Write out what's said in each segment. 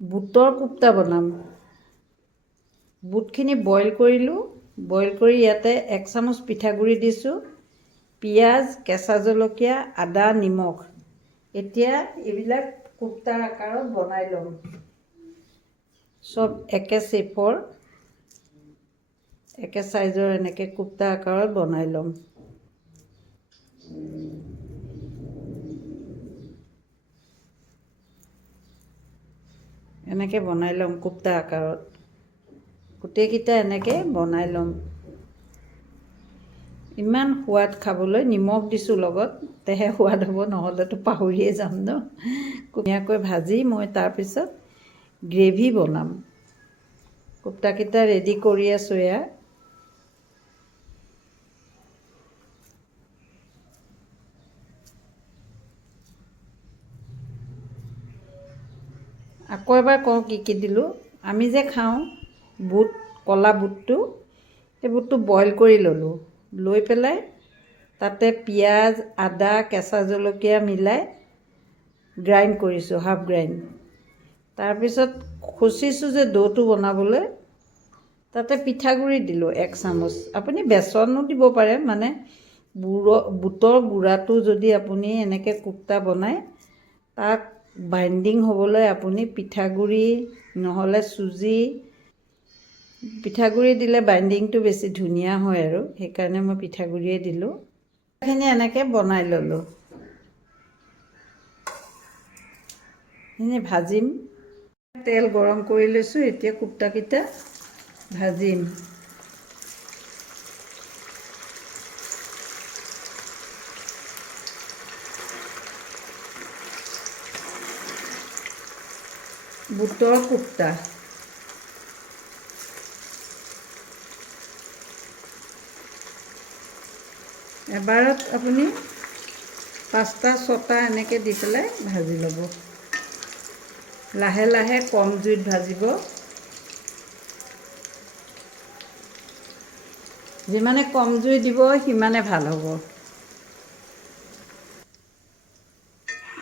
বুটৰ কোপ্তা বনাম। বুটখিনি বইল কৰিলোঁ, বইল কৰি ইয়াতে 1 চামুচ পিঠাগুড়ি দিছোঁ, পিঁয়াজ, কেঁচা জলকীয়া, আদা, নিমখ। এতিয়া এইবিলাক কোপ্তাৰ আকাৰত বনাই ল'ম। চব একে শ্বেপৰ, একে চাইজৰ এনেকৈ কোপ্তা আকাৰত বনাই ল'ম। এনেকৈ বনাই ল'ম কোপ্তা আকাৰত। গোটেইকেইটা এনেকৈ বনাই ল'ম। ইমান সোৱাদ খাবলৈ, নিমখ দিছোঁ লগত, তেহে সোৱাদ হ'ব, নহ'লেতো পাহৰিয়ে যাম ন। ধুনীয়াকৈ ভাজি মই তাৰপিছত গ্ৰেভি বনাম। কোপ্তাকেইটা ৰেডি কৰি আছোঁ এয়া। আকৌ এবাৰ কওঁ কি কি দিলোঁ। আমি যে খাওঁ বুট, ক'লা বুটটো, সেই বুটটো বইল কৰি ল'লোঁ। লৈ পেলাই তাতে পিঁয়াজ, আদা, কেঁচা জলকীয়া মিলাই গ্ৰাইণ্ড কৰিছোঁ, হাফ গ্ৰাইণ্ড। তাৰপিছত খুচিছোঁ যে ডোটো বনাবলৈ, তাতে পিঠাগুড়ি দিলোঁ 1 চামুচ। আপুনি বেচনো দিব পাৰে, মানে বুটৰ গুড়াটো যদি আপুনি এনেকৈ কোপ্তা বনায়, তাক বাইণ্ডিং হ'বলৈ আপুনি পিঠাগুড়ি নহ'লে চুজি, পিঠাগুড়ি দিলে বাইণ্ডিংটো বেছি ধুনীয়া হয় আৰু সেইকাৰণে মই পিঠাগুড়িয়ে দিলোঁ। এইখিনি এনেকৈ বনাই ল'লোঁ। এইখিনি ভাজিম। তেল গৰম কৰি লৈছোঁ, এতিয়া কোপ্তাকেইটা ভাজিম। বুটৰ কোপ্তা। এবাৰত আপুনি 5টা 6টা এনেকৈ দি পেলাই ভাজি ল'ব। লাহে লাহে কম জুইত ভাজিব। যিমানে কম জুই দিব সিমানে ভাল হ'ব।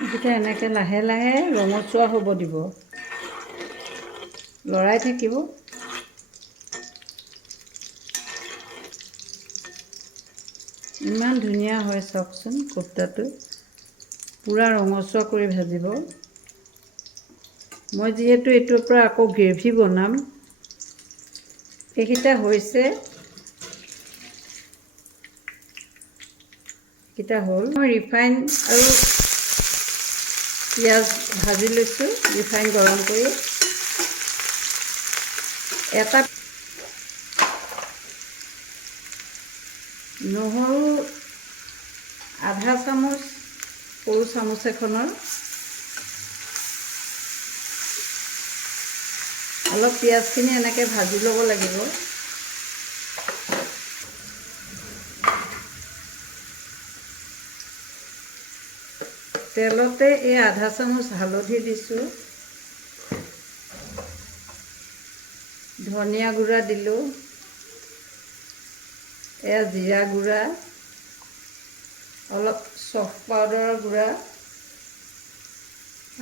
এইকেইটা এনেকৈ লাহে লাহে ৰঙচুৱা হ'ব দিব, লৰাই থাকিব। ইমান ধুনীয়া হয় চাওকচোন কোপ্তাটো, পূৰা ৰঙচুৱা কৰি ভাজিব। মই যিহেতু এইটোৰ পৰা আকৌ গ্ৰেভি বনাম, এইকেইটা হৈছে, এইকেইটা হ'ল। মই ৰিফাইন আৰু পিঁয়াজ ভাজি লৈছোঁ, ৰিফাইন গৰম কৰি। এটা নহৰু আধা চামুচ, সৰু চামুচ এখনৰ। অলপ পিঁয়াজখিনি এনেকৈ ভাজি ল'ব লাগিব। তেলতে এই আধা চামুচ হালধি দিছোঁ, ধনিয়া গুড়া দিলোঁ, এয়া জিৰা গুড়া, অলপ চফ পাউডাৰৰ গুড়া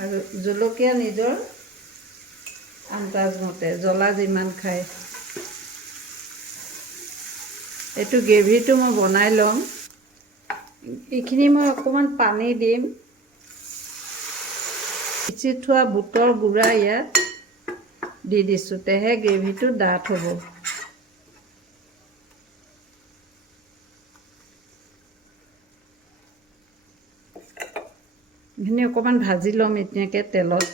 আৰু জলকীয়া নিজৰ আন্দাজমতে, জ্বলা যিমান খায়। এইটো গ্ৰেভিটো মই বনাই ল'ম। এইখিনি মই অকণমান পানী দিম। পিচি থোৱা বুটৰ গুড়া ইয়াত দি দিছোঁ, তেহে গ্ৰেভিটো ডাঠ হ'ব। এইখিনি অকণমান ভাজি ল'ম এতিয়াকৈ তেলত।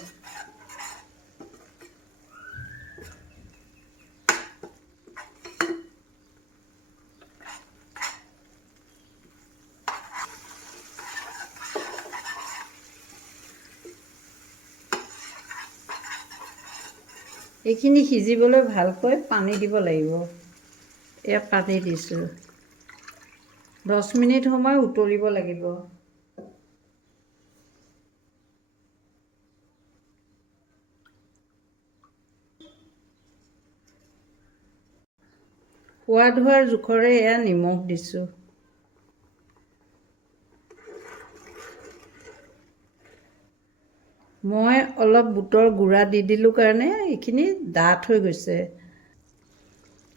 এইখিনি সিজিবলৈ ভালকৈ পানী দিব লাগিব। এয়া পানী দিছোঁ। 10 মিনিট সময় উতলিব লাগিব। সোৱাদ হোৱাৰ জোখৰে এয়া নিমখ দিছোঁ। মই অলপ বুটৰ গুড়া দি দিলোঁ কাৰণে এইখিনি ডাঠ হৈ গৈছে।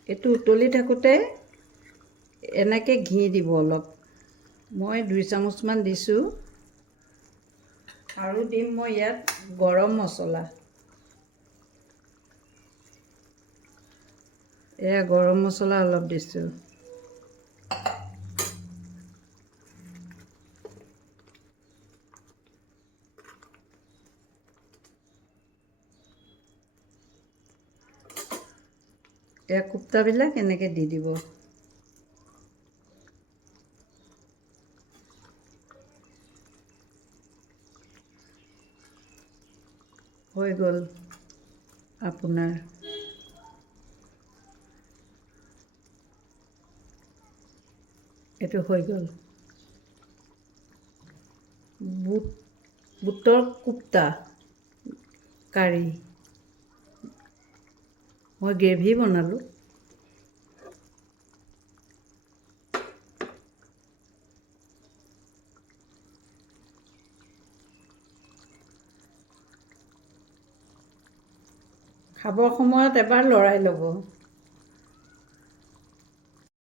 এইটো উতলি থাকোঁতে এনেকৈ ঘি দিব অলপ। মই 2 চামুচমান দিছোঁ। আৰু দিম মই ইয়াত গৰম মছলা। এয়া গৰম মছলা অলপ দিছোঁ। এয়া কোপ্তাবিলাক এনেকৈ দি দিব। হৈ গ'ল আপোনাৰ। এইটো হৈ গ'ল বুটৰ কোপ্তা কাৰী। মই গ্ৰেভি বনালোঁ। খাবৰ সময়ত এবাৰ লৰাই ল'ব।